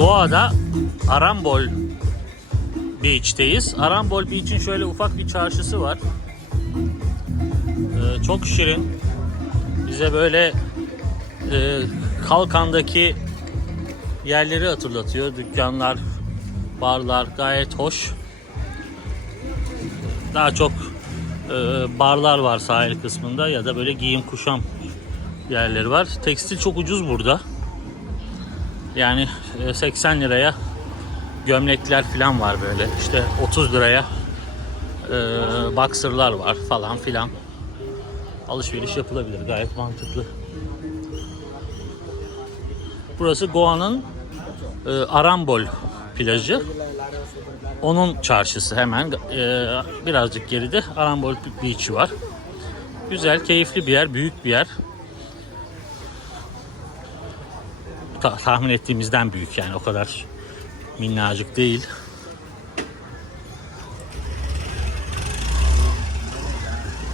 Goa'da Arambol Beach'teyiz. Arambol Beach'in şöyle ufak bir çarşısı var. Ee, çok şirin. Bize böyle e, Kalkan'daki yerleri hatırlatıyor. Dükkanlar, barlar gayet hoş. Daha çok e, barlar var sahil kısmında ya da böyle giyim kuşam yerleri var. Tekstil çok ucuz burada. Yani e, 80 liraya gömlekler falan var böyle. İşte 30 liraya e, boxer'lar var falan filan. Alışveriş yapılabilir gayet mantıklı. Burası Goa'nın e, Arambol plajı. Onun çarşısı hemen e, birazcık geride Arambol Beach var. Güzel, keyifli bir yer, büyük bir yer. Tahmin ettiğimizden büyük yani o kadar minnacık değil.